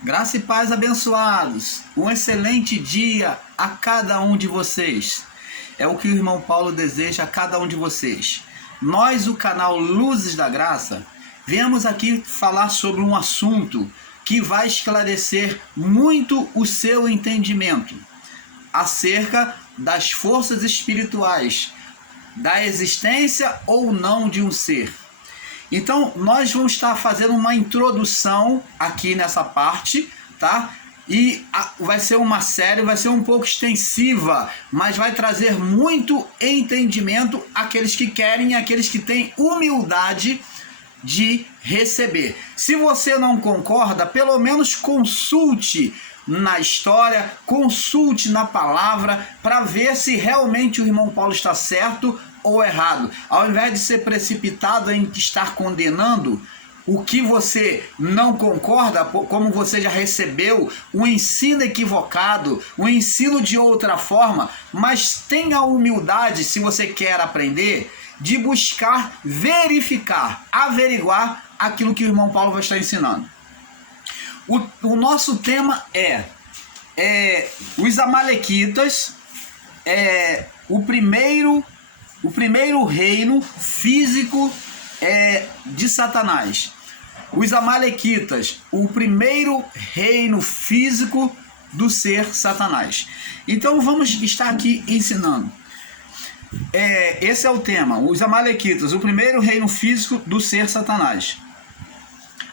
Graça e paz abençoados. Um excelente dia a cada um de vocês. É o que o irmão Paulo deseja a cada um de vocês. Nós, o canal Luzes da Graça, viemos aqui falar sobre um assunto que vai esclarecer muito o seu entendimento acerca das forças espirituais, da existência ou não de um ser. Então, nós vamos estar fazendo uma introdução aqui nessa parte, tá? E vai ser uma série, vai ser um pouco extensiva, mas vai trazer muito entendimento àqueles que querem e àqueles que têm humildade de receber. Se você não concorda, pelo menos consulte na história, consulte na palavra, para ver se realmente o irmão Paulo está certo ou errado. Ao invés de ser precipitado em estar condenando o que você não concorda, como você já recebeu um ensino equivocado, um ensino de outra forma, mas tenha a humildade, se você quer aprender, de buscar verificar, averiguar aquilo que o irmão Paulo vai estar ensinando. O nosso tema é os Amalequitas, o primeiro reino físico de Satanás. Os Amalequitas, o primeiro reino físico do ser Satanás. Então vamos estar aqui ensinando. Esse é o tema, os Amalequitas, o primeiro reino físico do ser Satanás.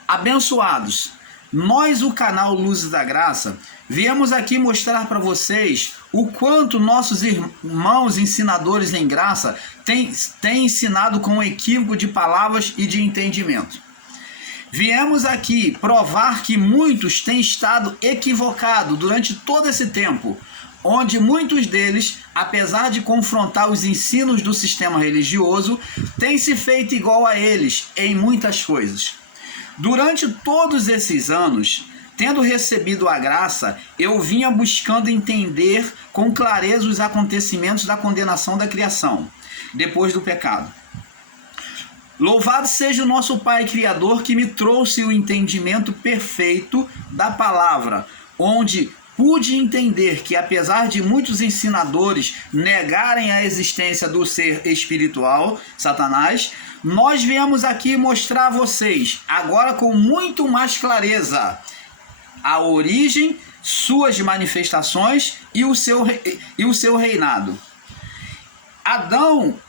Abençoados, nós, o canal Luzes da Graça, viemos aqui mostrar para vocês o quanto nossos irmãos ensinadores em graça têm ensinado com equívoco de palavras e de entendimento. Viemos aqui provar que muitos têm estado equivocados durante todo esse tempo, onde muitos deles, apesar de confrontar os ensinos do sistema religioso, têm se feito igual a eles em muitas coisas. Durante todos esses anos, tendo recebido a graça, eu vinha buscando entender com clareza os acontecimentos da condenação da criação, depois do pecado. Louvado seja o nosso Pai Criador que me trouxe o entendimento perfeito da palavra, onde pude entender que, apesar de muitos ensinadores negarem a existência do ser espiritual, Satanás, nós viemos aqui mostrar a vocês, agora com muito mais clareza, a origem, suas manifestações e o seu reinado. Adão.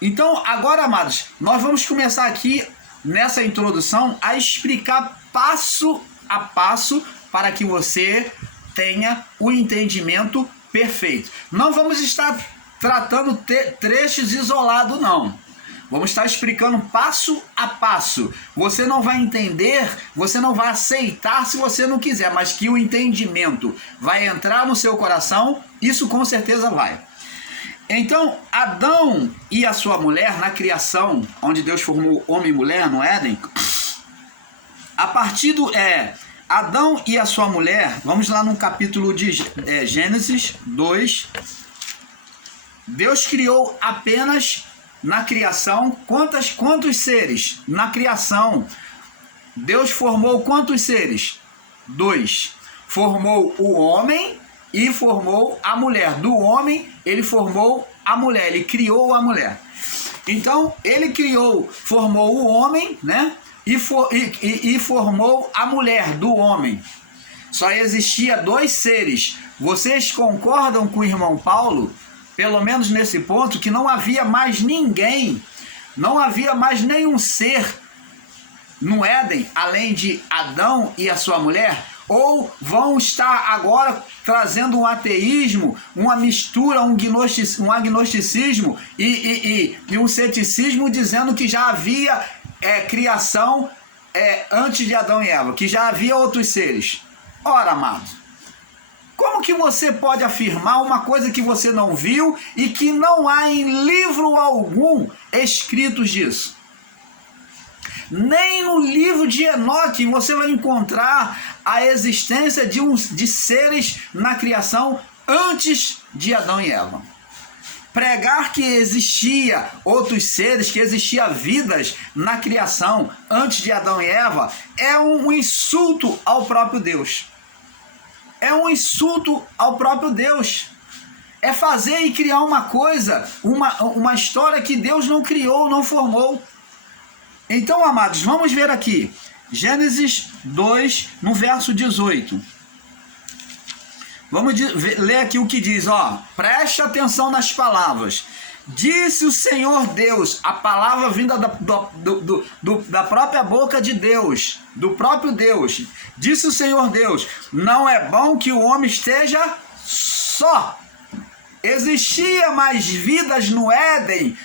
Então, agora, amados, nós vamos começar aqui, nessa introdução, a explicar passo a passo para que você tenha o entendimento perfeito. Não vamos estar tratando trechos isolados, não. Vamos estar explicando passo a passo. Você não vai entender, você não vai aceitar se você não quiser, mas que o entendimento vai entrar no seu coração, isso com certeza vai. Então, Adão e a sua mulher, na criação, onde Deus formou homem e mulher no Éden, a partir do Adão e a sua mulher, vamos lá no capítulo de Gênesis 2, Deus criou apenas na criação, quantos seres? Na criação, Deus formou quantos seres? 2. Formou o homem e formou a mulher. Do homem, ele formou a mulher, ele criou a mulher. Então, ele formou o homem, né? E formou a mulher do homem. Só existia 2 seres. Vocês concordam com o irmão Paulo, pelo menos nesse ponto, que não havia mais ninguém, não havia mais nenhum ser no Éden, além de Adão e a sua mulher? Ou vão estar agora trazendo um ateísmo, uma mistura, um agnosticismo e um ceticismo, dizendo que já havia criação antes de Adão e Eva, que já havia outros seres? Ora, amado, como que você pode afirmar uma coisa que você não viu e que não há em livro algum escritos disso? Nem no livro de Enoque você vai encontrar a existência de seres na criação antes de Adão e Eva. Pregar que existia outros seres, que existia vidas na criação antes de Adão e Eva, é um insulto ao próprio Deus. É um insulto ao próprio Deus. É fazer e criar uma coisa, uma história que Deus não criou, não formou. Então, amados, vamos ver aqui. Gênesis 2, no verso 18. Vamos ler aqui o que diz, ó. Preste atenção nas palavras. Disse o Senhor Deus, a palavra vinda da própria boca de Deus, do próprio Deus. Disse o Senhor Deus, não é bom que o homem esteja só. Existia mais vidas no Éden.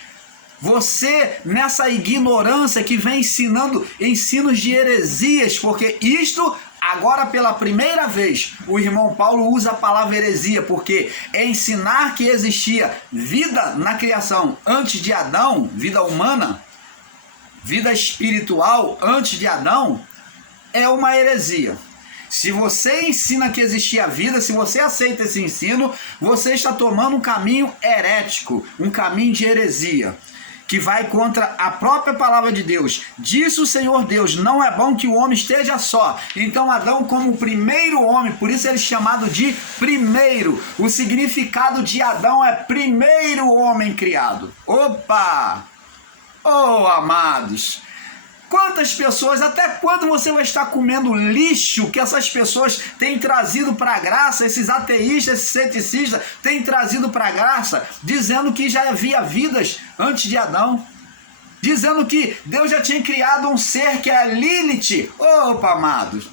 Você, nessa ignorância que vem ensinando ensinos de heresias, porque isto, agora pela primeira vez, o irmão Paulo usa a palavra heresia, porque é ensinar que existia vida na criação antes de Adão, vida humana, vida espiritual antes de Adão, é uma heresia. Se você ensina que existia vida, se você aceita esse ensino, você está tomando um caminho herético, um caminho de heresia, que vai contra a própria palavra de Deus. Disse o Senhor Deus, não é bom que o homem esteja só. Então Adão, como o primeiro homem, por isso ele é chamado de primeiro. O significado de Adão é primeiro homem criado. Opa! Oh, amados! Quantas pessoas, até quando você vai estar comendo lixo que essas pessoas têm trazido para a graça, esses ateístas, esses ceticistas têm trazido para a graça, dizendo que já havia vidas antes de Adão, dizendo que Deus já tinha criado um ser que é Lilith. Opa, amados!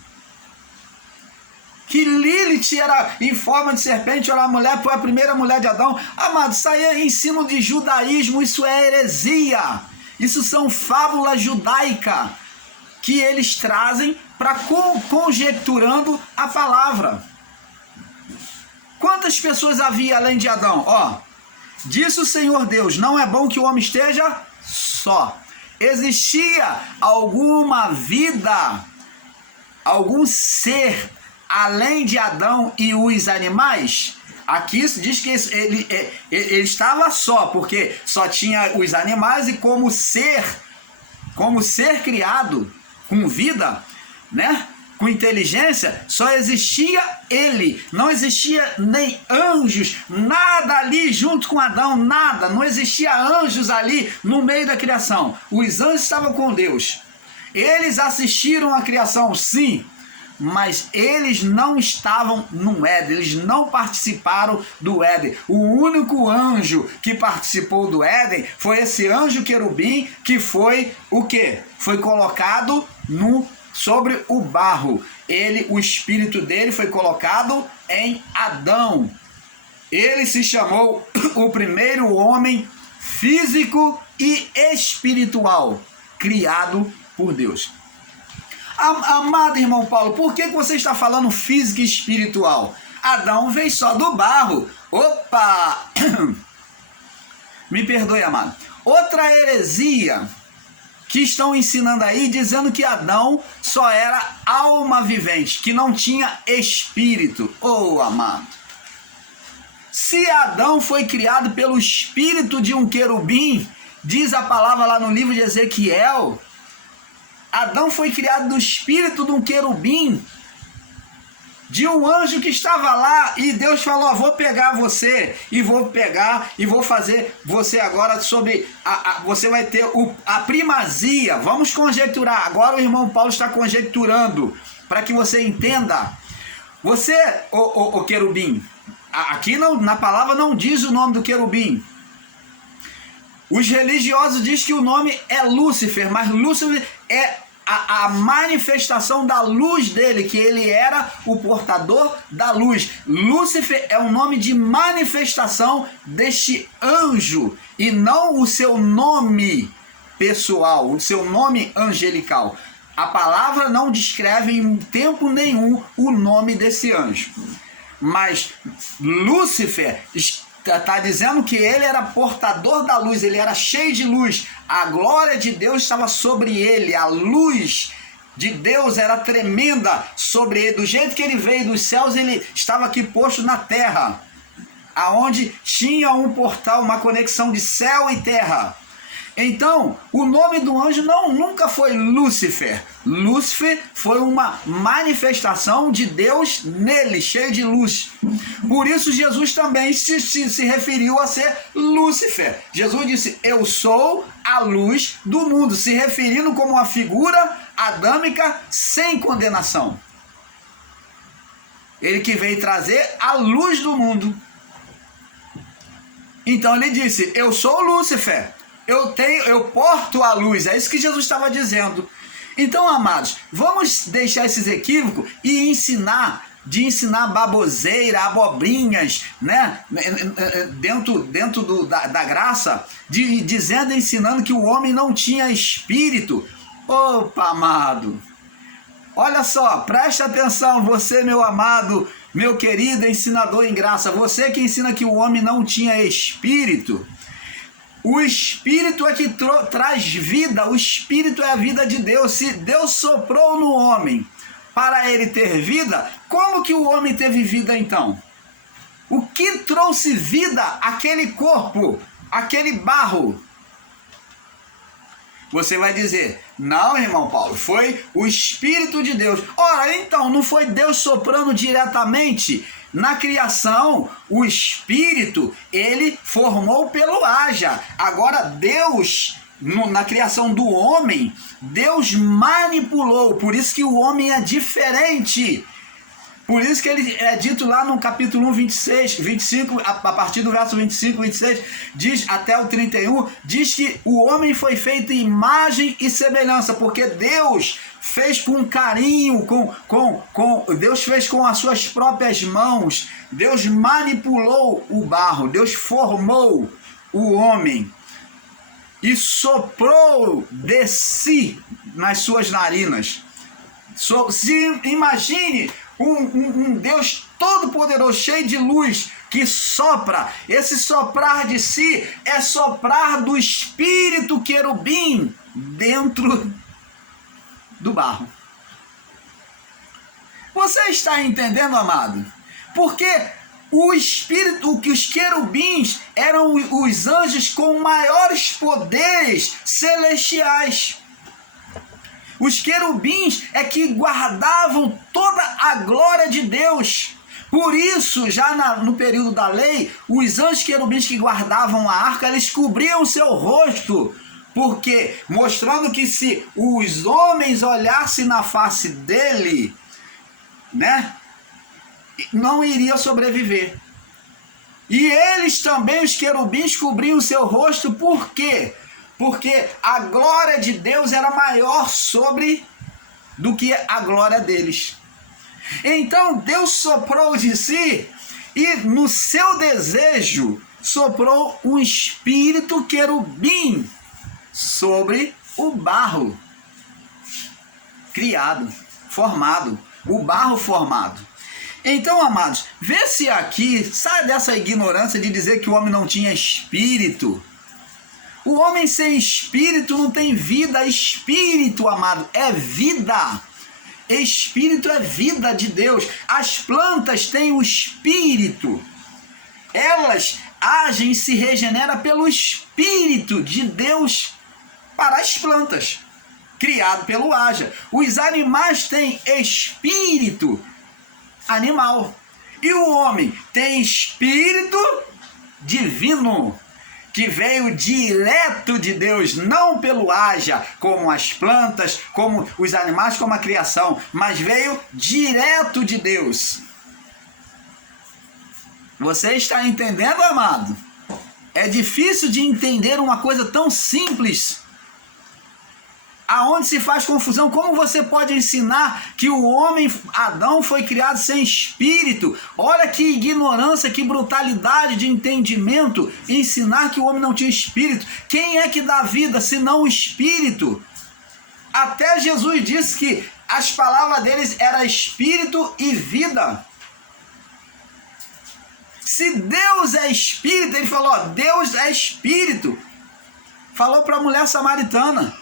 Que Lilith era em forma de serpente, era a mulher, foi a primeira mulher de Adão. Amados, isso aí é ensino de judaísmo, isso é heresia. Isso são fábulas judaicas que eles trazem para conjecturando a palavra. Quantas pessoas havia além de Adão? Ó, disse o Senhor Deus, não é bom que o homem esteja só. Existia alguma vida, algum ser além de Adão e os animais? Aqui diz que ele estava só, porque só tinha os animais e como ser criado com vida, né? Com inteligência, só existia ele. Não existia nem anjos, nada ali junto com Adão, nada. Não existia anjos ali no meio da criação. Os anjos estavam com Deus. Eles assistiram à criação, sim. Mas eles não estavam no Éden, eles não participaram do Éden. O único anjo que participou do Éden foi esse anjo querubim, que foi o quê? Foi colocado sobre o barro. O espírito dele foi colocado em Adão. Ele se chamou o primeiro homem físico e espiritual, criado por Deus. Amado irmão Paulo, por que você está falando físico e espiritual? Adão veio só do barro. Opa! Me perdoe, amado. Outra heresia que estão ensinando aí, dizendo que Adão só era alma vivente, que não tinha espírito. Oh, amado. Se Adão foi criado pelo espírito de um querubim, diz a palavra lá no livro de Ezequiel, Adão foi criado do espírito de um querubim, de um anjo que estava lá, e Deus falou, vou pegar você, e vou pegar, e vou fazer você agora sobre, você vai ter a primazia. Vamos conjecturar, agora o irmão Paulo está conjecturando, para que você entenda. Você, o querubim, aqui não, na palavra não diz o nome do querubim. Os religiosos dizem que o nome é Lúcifer, mas Lúcifer é a manifestação da luz dele, que ele era o portador da luz. Lúcifer é um nome de manifestação deste anjo, e não o seu nome pessoal, o seu nome angelical. A palavra não descreve em tempo nenhum o nome desse anjo. Mas Lúcifer está dizendo que ele era portador da luz, ele era cheio de luz, a glória de Deus estava sobre ele, a luz de Deus era tremenda sobre ele, do jeito que ele veio dos céus, ele estava aqui posto na terra. aonde tinha um portal, uma conexão de céu e terra. Então, o nome do anjo nunca foi Lúcifer. Lúcifer foi uma manifestação de Deus nele, cheio de luz. Por isso Jesus também se referiu a ser Lúcifer. Jesus disse, eu sou a luz do mundo, se referindo como uma figura adâmica sem condenação. Ele que veio trazer a luz do mundo. Então ele disse, eu sou Lúcifer. Eu porto a luz, é isso que Jesus estava dizendo. Então, amados, vamos deixar esses equívocos e ensinar baboseira, abobrinhas, né? Dentro da graça, ensinando que o homem não tinha espírito. Opa, amado, olha só, preste atenção, você, meu amado, meu querido ensinador em graça, você que ensina que o homem não tinha espírito. O Espírito é que traz vida, o Espírito é a vida de Deus. Se Deus soprou no homem para ele ter vida, como que o homem teve vida então? O que trouxe vida àquele corpo, àquele barro? Você vai dizer, não, irmão Paulo, foi o Espírito de Deus. Ora, então, não foi Deus soprando diretamente? Na criação, o Espírito, ele formou pelo haja. Agora, Deus, na criação do homem, Deus manipulou. Por isso que o homem é diferente. Por isso que ele é dito lá no capítulo 1, 25, a partir do verso 25, 26, diz até o 31, diz que o homem foi feito em imagem e semelhança, porque Deus fez com carinho, Deus fez com as suas próprias mãos, Deus manipulou o barro, Deus formou o homem e soprou de si nas suas narinas. Se imagine um Deus todo-poderoso, cheio de luz, que sopra. Esse soprar de si é soprar do espírito querubim dentro do barro. Você está entendendo, amado? Porque o espírito, que os querubins eram os anjos com maiores poderes celestiais. Os querubins é que guardavam toda a glória de Deus. Por isso, já no período da lei, os anjos querubins que guardavam a arca, eles cobriam seu rosto. Porque mostrando que se os homens olhassem na face dele, né, não iria sobreviver. E eles também, os querubins, cobriam seu rosto, por quê? Porque a glória de Deus era maior do que a glória deles. Então Deus soprou de si e no seu desejo soprou um espírito querubim sobre o barro criado, formado, o barro formado. Então, amados, vê se aqui, sai dessa ignorância de dizer que o homem não tinha espírito. O homem sem espírito não tem vida. Espírito, amado, é vida. Espírito é vida de Deus. As plantas têm o espírito. Elas agem e se regeneram pelo espírito de Deus para as plantas, criado pelo haja. Os animais têm espírito animal. E o homem tem espírito divino, que veio direto de Deus, não pelo haja, como as plantas, como os animais, como a criação, mas veio direto de Deus. Você está entendendo, amado? É difícil de entender uma coisa tão simples, aonde se faz confusão. Como você pode ensinar que o homem, Adão, foi criado sem espírito? Olha que ignorância, que brutalidade de entendimento, ensinar que o homem não tinha espírito. Quem é que dá vida, se não o espírito? Até Jesus disse que as palavras deles eram espírito e vida. Se Deus é espírito, ele falou, ó, Deus é espírito. Falou para a mulher samaritana.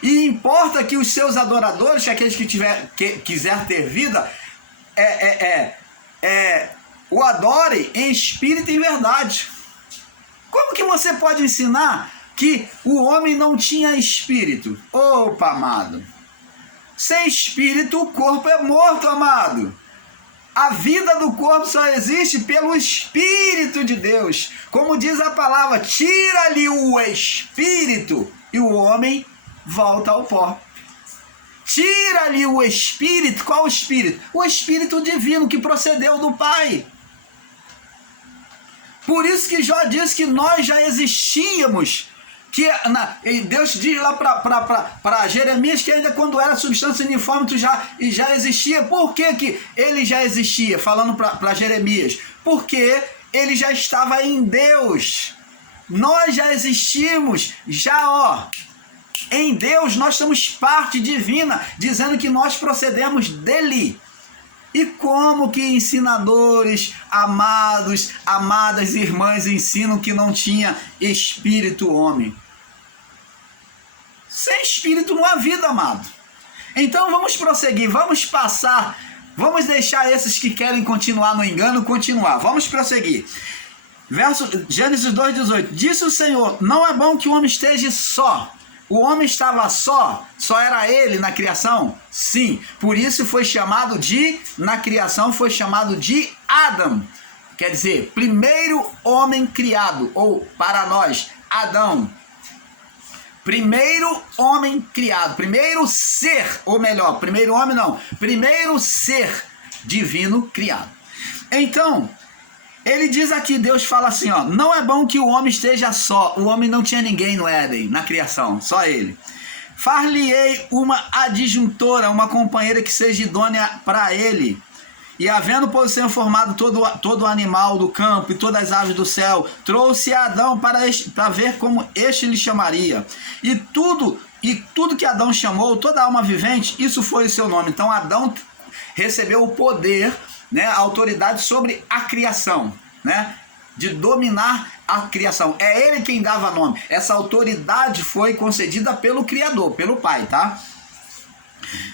E importa que os seus adoradores, que aqueles que quiser ter vida, o adore em espírito e em verdade. Como que você pode ensinar que o homem não tinha espírito? Opa, amado. Sem espírito, o corpo é morto, amado. A vida do corpo só existe pelo Espírito de Deus. Como diz a palavra, tira-lhe o espírito e o homem volta ao pó. Tira-lhe o espírito. Qual o espírito? O espírito divino que procedeu do Pai. Por isso que Jó diz que nós já existíamos. E Deus diz lá para Jeremias que ainda quando era substância uniforme tu já existia. Por que ele já existia? Falando para Jeremias. Porque ele já estava em Deus. Nós já existimos, em Deus nós somos parte divina, dizendo que nós procedemos dele. E como que ensinadores, amados, amadas irmãs ensinam que não tinha espírito homem? Sem espírito não há vida, amado. Então vamos prosseguir, vamos passar, vamos deixar esses que querem continuar no engano, continuar. Vamos prosseguir. Gênesis 2,18. Disse o Senhor, não é bom que o homem esteja só. O homem estava só era ele na criação? Sim, por isso na criação foi chamado de Adão. Quer dizer, primeiro homem criado, ou para nós, Adão. Primeiro homem criado, primeiro ser, ou melhor, primeiro homem não, primeiro ser divino criado. Então, ele diz aqui, Deus fala assim, não é bom que o homem esteja só. O homem não tinha ninguém no Éden, na criação, só ele. Far-lhe-ei uma adjuntora, uma companheira que seja idônea para ele. E havendo, pois, Senhor formado todo animal do campo e todas as aves do céu, trouxe Adão para ver como este lhe chamaria. E tudo que Adão chamou, toda alma vivente, isso foi o seu nome. Então Adão recebeu o poder, a autoridade sobre a criação, de dominar a criação. É ele quem dava nome. Essa autoridade foi concedida pelo Criador, pelo Pai, tá?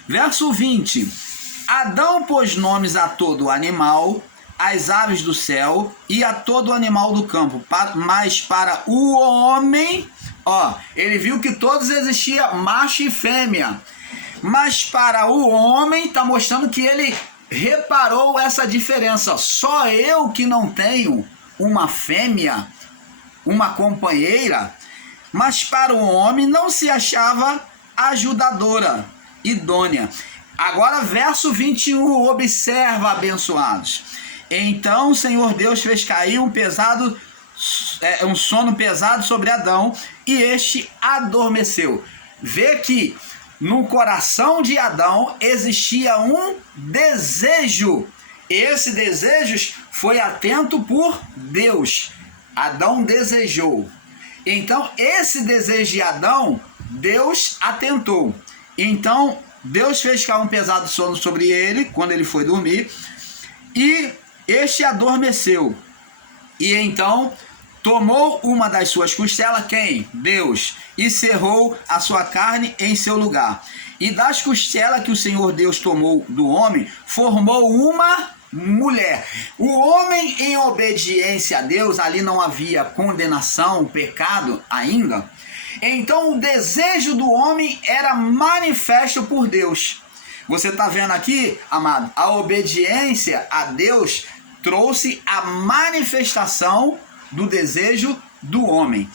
Verso 20. Adão pôs nomes a todo animal, às aves do céu e a todo animal do campo, mas para o homem, ele viu que todos existiam macho e fêmea, mas para o homem está mostrando que ele reparou essa diferença. Só eu que não tenho uma fêmea, uma companheira, mas para o homem não se achava ajudadora, idônea. Agora verso 21, observa, abençoados. Então o Senhor Deus fez cair um sono pesado sobre Adão, e este adormeceu. Vê que no coração de Adão existia um desejo. Esse desejo foi atento por Deus. Adão desejou. Então, esse desejo de Adão, Deus atentou. Então, Deus fez cair um pesado sono sobre ele, quando ele foi dormir, e este adormeceu. E então, tomou uma das suas costelas, quem? Deus, e cerrou a sua carne em seu lugar. E das costelas que o Senhor Deus tomou do homem, formou uma mulher. O homem, em obediência a Deus, ali não havia condenação, pecado ainda. Então o desejo do homem era manifesto por Deus. Você está vendo aqui, amado, a obediência a Deus trouxe a manifestação do desejo do homem.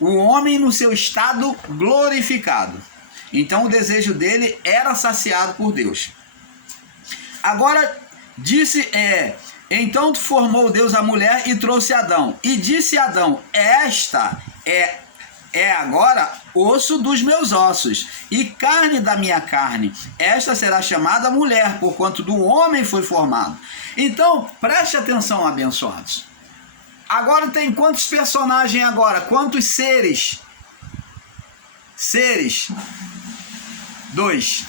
O homem no seu estado glorificado. Então o desejo dele era saciado por Deus. Agora então formou Deus a mulher e trouxe Adão. E disse Adão, esta é agora osso dos meus ossos e carne da minha carne. Esta será chamada mulher, porquanto do homem foi formado. Então, preste atenção, abençoados. Agora tem quantos personagens agora? Quantos seres? Seres. 2.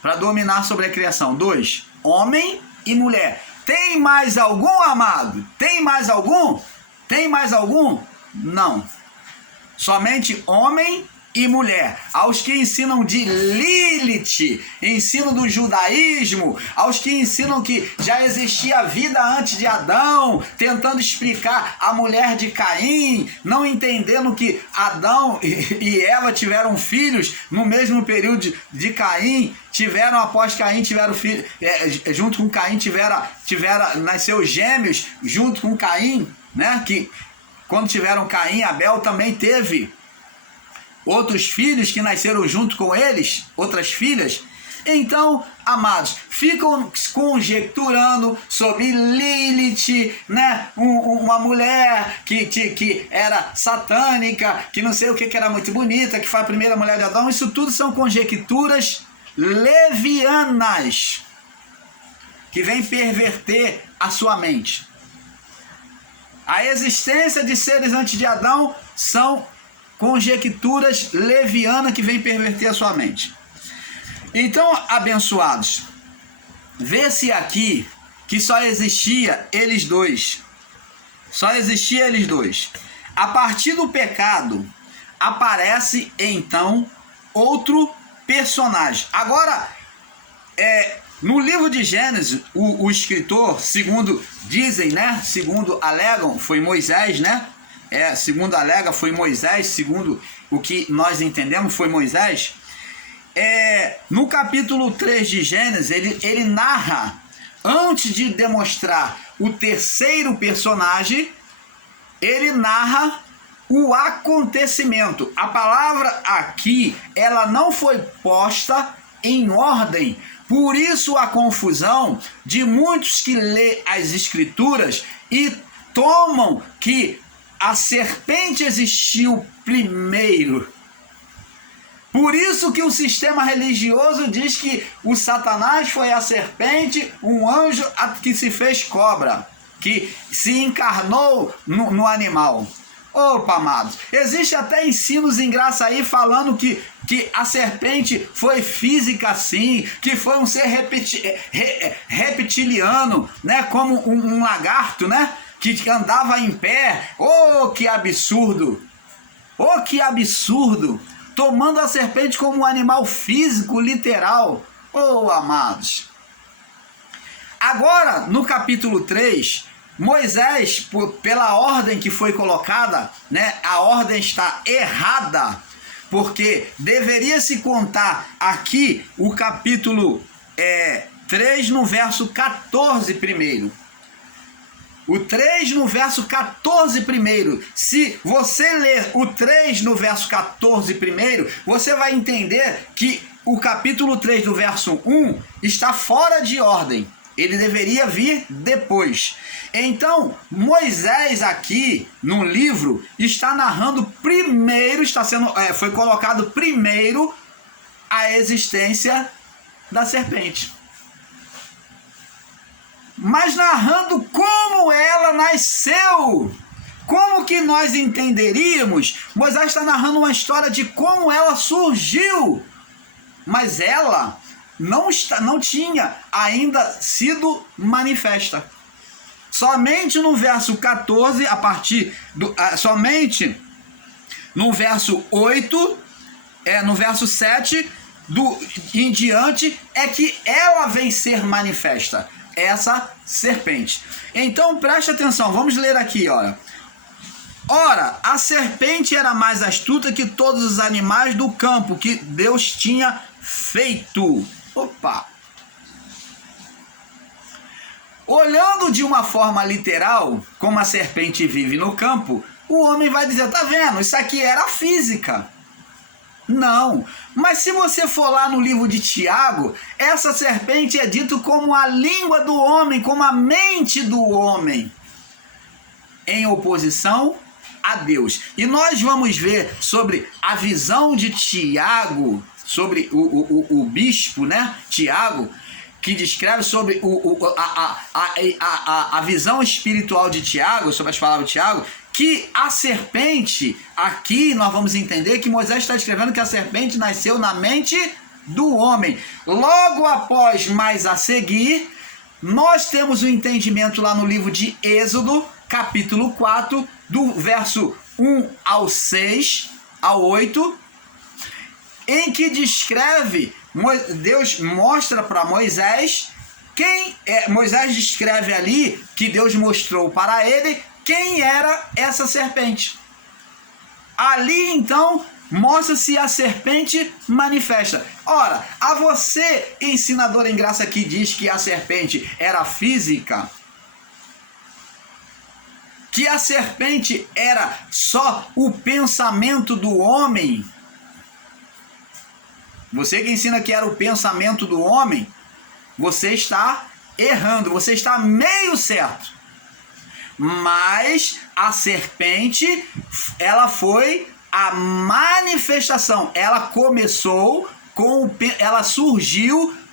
Para dominar sobre a criação. 2. Homem e mulher. Tem mais algum, amado? Tem mais algum? Tem mais algum? Não. Somente homem e mulher, aos que ensinam de Lilith, ensino do judaísmo, aos que ensinam que já existia vida antes de Adão, tentando explicar a mulher de Caim, não entendendo que Adão e Eva tiveram filhos no mesmo período de Caim, tiveram após Caim, tiveram filhos, junto com Caim nasceu gêmeos junto com Caim, né? Que quando tiveram Caim, Abel também teve outros filhos que nasceram junto com eles, outras filhas. Então, amados, ficam conjecturando sobre Lilith, né? Uma mulher que era satânica, que não sei o que era muito bonita, que foi a primeira mulher de Adão. Isso tudo são conjecturas levianas que vêm perverter a sua mente. A existência de seres antes de Adão são conjecturas levianas que vêm perverter a sua mente. Então, abençoados, vê-se aqui que só existia eles dois. Só existia eles dois. A partir do pecado, aparece então outro personagem. Agora, no livro de Gênesis, o escritor, segundo dizem, né? Segundo alegam, foi Moisés, né? Segundo alega, foi Moisés, segundo o que nós entendemos, foi Moisés. No capítulo 3 de Gênesis, ele narra, antes de demonstrar o terceiro personagem, ele narra o acontecimento. A palavra aqui, ela não foi posta em ordem. Por isso a confusão de muitos que lê as escrituras e tomam que a serpente existiu primeiro. Por isso que o sistema religioso diz que o Satanás foi a serpente, um anjo que se fez cobra, que se encarnou no animal. Opa, amados, existe até ensinos em graça aí falando que a serpente foi física sim, que foi um ser reptiliano, né, como um lagarto, né, que andava em pé. Oh, que absurdo! Oh, que absurdo! Tomando a serpente como um animal físico, literal. Oh, amados! Agora, no capítulo 3, Moisés, pela ordem que foi colocada, né, a ordem está errada, porque deveria se contar aqui o capítulo 3 no verso 14 primeiro. O 3 no verso 14 primeiro. Se você ler o 3 no verso 14 primeiro, você vai entender que o capítulo 3 do verso 1 está fora de ordem. Ele deveria vir depois. Então, Moisés aqui no livro está narrando primeiro, foi colocado primeiro a existência da serpente. Mas narrando como ela nasceu. Como que nós entenderíamos? Moisés está narrando uma história de como ela surgiu. Mas ela não tinha ainda sido manifesta. Somente no verso 14, somente no verso 8, no verso 7 em diante, é que ela vem ser manifesta, essa serpente. Então preste atenção, vamos ler aqui, olha. Ora, a serpente era mais astuta que todos os animais do campo que Deus tinha feito. Opa! Olhando de uma forma literal, como a serpente vive no campo, o homem vai dizer, tá vendo, isso aqui era física. Não, mas se você for lá no livro de Tiago, essa serpente é dito como a língua do homem, como a mente do homem, em oposição a Deus. E nós vamos ver sobre a visão de Tiago, sobre o bispo, né, Tiago, que descreve sobre a visão espiritual de Tiago, sobre as palavras de Tiago, que a serpente, aqui nós vamos entender que Moisés está descrevendo que a serpente nasceu na mente do homem. Logo após, mais a seguir, nós temos o entendimento lá no livro de Êxodo, capítulo 4, do verso 1 ao 6, ao 8, em que descreve, Deus mostra para Moisés Moisés descreve ali que Deus mostrou para ele quem era essa serpente. Ali então mostra-se a serpente manifesta. Ora, a você, ensinador em graça, que diz que a serpente era física, que a serpente era só o pensamento do homem, você que ensina que era o pensamento do homem, você está errando, você está meio certo. Mas a serpente, ela foi a manifestação, ela surgiu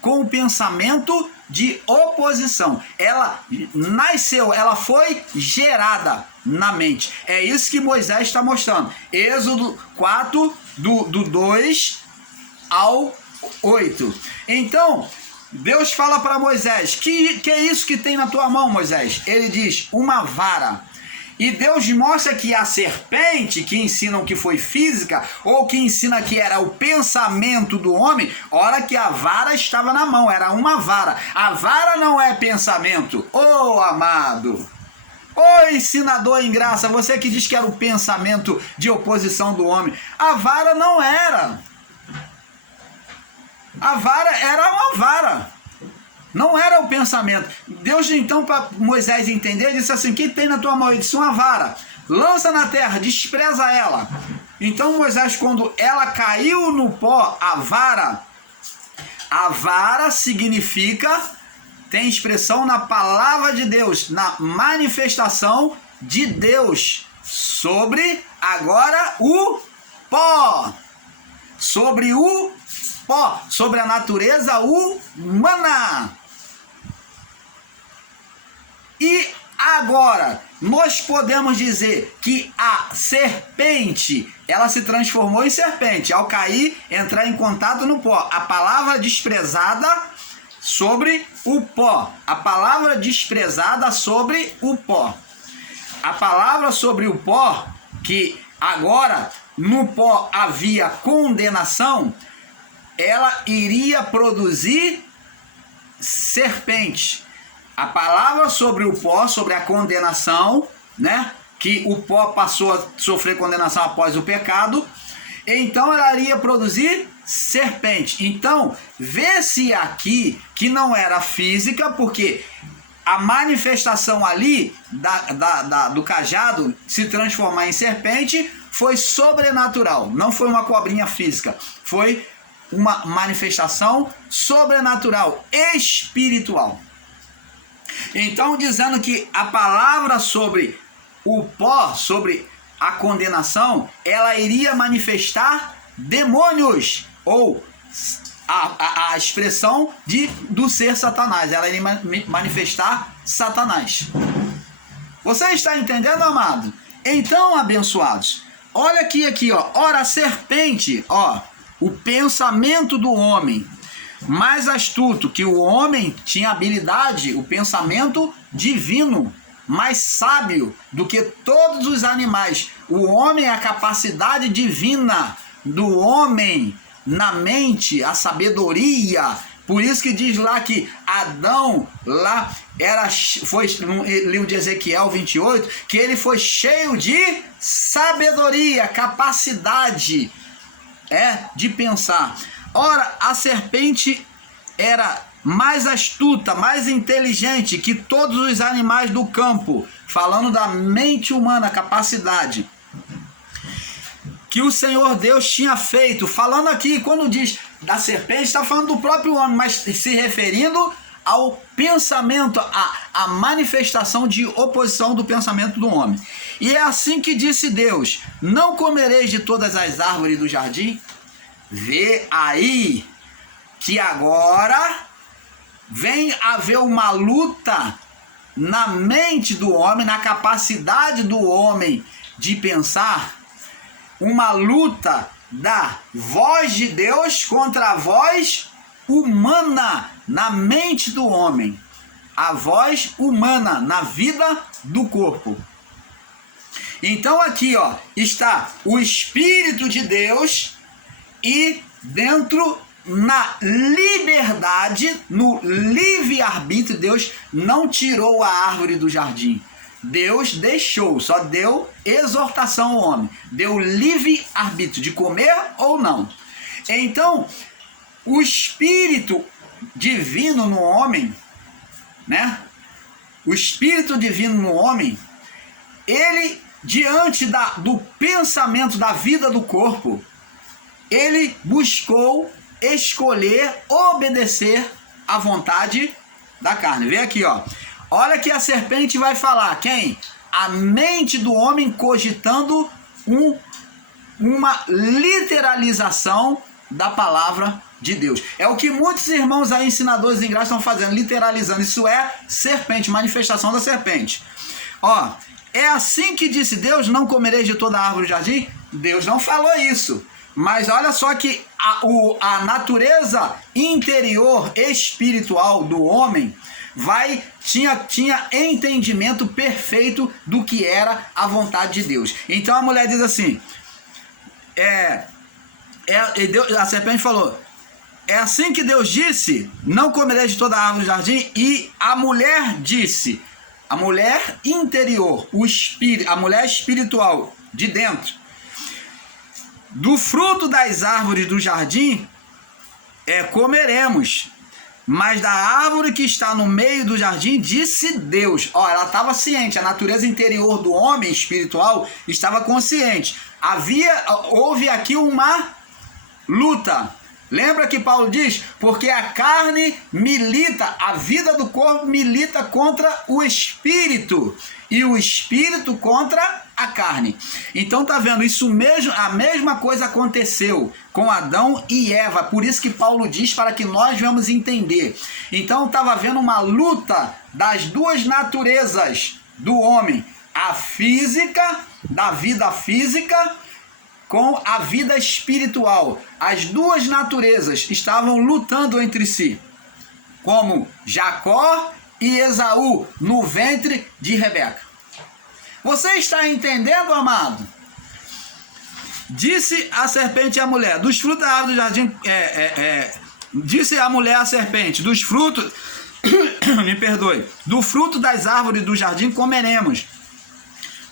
com o pensamento de oposição. Ela nasceu, ela foi gerada na mente. É isso que Moisés está mostrando. Êxodo 4, do 2 ao 8. Então, Deus fala para Moisés, que é isso que tem na tua mão, Moisés? Ele diz, uma vara. E Deus mostra que a serpente, que ensinam que foi física, ou que ensina que era o pensamento do homem, ora que a vara estava na mão, era uma vara. A vara não é pensamento. Ô amado, ô ensinador em graça, você que diz que era o pensamento de oposição do homem, a vara não era. A vara era uma vara, não era o pensamento. Deus então, para Moisés entender, disse assim, o que tem na tua mão? Ele disse, uma vara, lança na terra, despreza ela. Então Moisés, quando ela caiu no pó, a vara significa, tem expressão na palavra de Deus, na manifestação de Deus sobre agora o pó, sobre o pó, sobre a natureza humana. E agora, nós podemos dizer que a serpente, ela se transformou em serpente, ao cair, entrar em contato no pó. A palavra desprezada sobre o pó. A palavra desprezada sobre o pó. A palavra sobre o pó, que agora no pó havia condenação, ela iria produzir serpente. A palavra sobre o pó, sobre a condenação, né? Que o pó passou a sofrer condenação após o pecado, então ela iria produzir serpente. Então, vê-se aqui que não era física, porque a manifestação ali do cajado se transformar em serpente foi sobrenatural, não foi uma cobrinha física, foi uma manifestação sobrenatural, espiritual. Então, dizendo que a palavra sobre o pó, sobre a condenação, ela iria manifestar demônios, ou a expressão do ser Satanás, ela iria manifestar Satanás. Você está entendendo, amado? Então, abençoados, olha aqui, ó. Ora, a serpente, ó, o pensamento do homem, mais astuto, que o homem tinha habilidade, o pensamento divino, mais sábio do que todos os animais. O homem é a capacidade divina do homem na mente, a sabedoria. Por isso que diz lá que Adão lá foi no livro de Ezequiel 28, que ele foi cheio de sabedoria, capacidade de pensar. Ora, a serpente era mais astuta, mais inteligente que todos os animais do campo, falando da mente humana, capacidade que o Senhor Deus tinha feito. Falando aqui, quando diz da serpente, está falando do próprio homem, mas se referindo ao pensamento, a manifestação de oposição do pensamento do homem. E é assim que disse Deus: não comereis de todas as árvores do jardim? Vê aí que agora vem haver uma luta na mente do homem, na capacidade do homem de pensar, uma luta da voz de Deus contra a voz humana na mente do homem, a voz humana na vida do corpo. Então aqui, ó, está o Espírito de Deus e dentro, na liberdade, no livre-arbítrio. Deus não tirou a árvore do jardim. Deus deixou, só deu exortação ao homem. Deu livre-arbítrio de comer ou não. Então, o Espírito divino no homem, né? O Espírito divino no homem, ele, diante do pensamento da vida do corpo, ele buscou escolher obedecer à vontade da carne. Vê aqui, ó. Olha que a serpente vai falar. Quem? A mente do homem cogitando uma literalização da palavra de Deus. É o que muitos irmãos aí, ensinadores em graça, estão fazendo, literalizando. Isso é serpente, manifestação da serpente. Ó, é assim que disse Deus: não comereis de toda a árvore do jardim? Deus não falou isso. Mas olha só que a natureza interior espiritual do homem tinha entendimento perfeito do que era a vontade de Deus. Então a mulher diz assim, a serpente falou, é assim que Deus disse: não comereis de toda a árvore do jardim. E a mulher disse, a mulher interior, o espírito, a mulher espiritual de dentro, do fruto das árvores do jardim comeremos, mas da árvore que está no meio do jardim, disse Deus. Ó, ela estava ciente, a natureza interior do homem espiritual estava consciente. Houve aqui uma luta. Lembra que Paulo diz? Porque a carne milita, a vida do corpo milita contra o espírito, e o espírito contra a carne. Então tá vendo, isso mesmo, a mesma coisa aconteceu com Adão e Eva. Por isso que Paulo diz, para que nós vamos entender. Então estava havendo uma luta das duas naturezas do homem, a física, da vida física, com a vida espiritual. As duas naturezas estavam lutando entre si, como Jacó e Esaú no ventre de Rebeca. Você está entendendo, amado? Disse a serpente à mulher, dos frutos da árvore do jardim, disse a mulher à serpente, dos frutos, me perdoe, do fruto das árvores do jardim comeremos,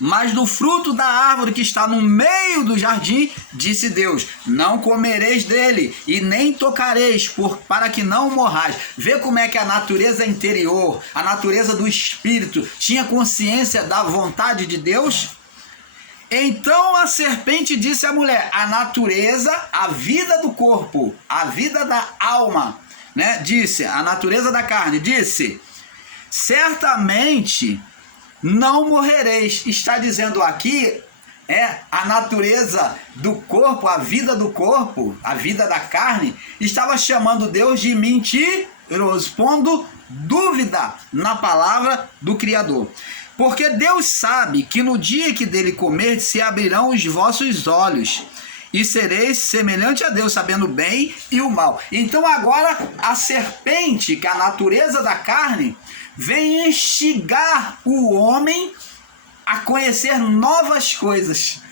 mas do fruto da árvore que está no meio do jardim, disse Deus, não comereis dele e nem tocareis, para que não morrais. Vê como é que a natureza interior, a natureza do espírito, tinha consciência da vontade de Deus? Então a serpente disse à mulher, a natureza, a vida do corpo, a vida da alma, né? Disse, a natureza da carne, disse, certamente não morrereis. Está dizendo aqui, a natureza do corpo, a vida do corpo, a vida da carne, estava chamando Deus de mentiroso, pondo dúvida na palavra do Criador. Porque Deus sabe que no dia que dele comer, se abrirão os vossos olhos, e sereis semelhante a Deus, sabendo o bem e o mal. Então agora a serpente, que é a natureza da carne, vem instigar o homem a conhecer novas coisas.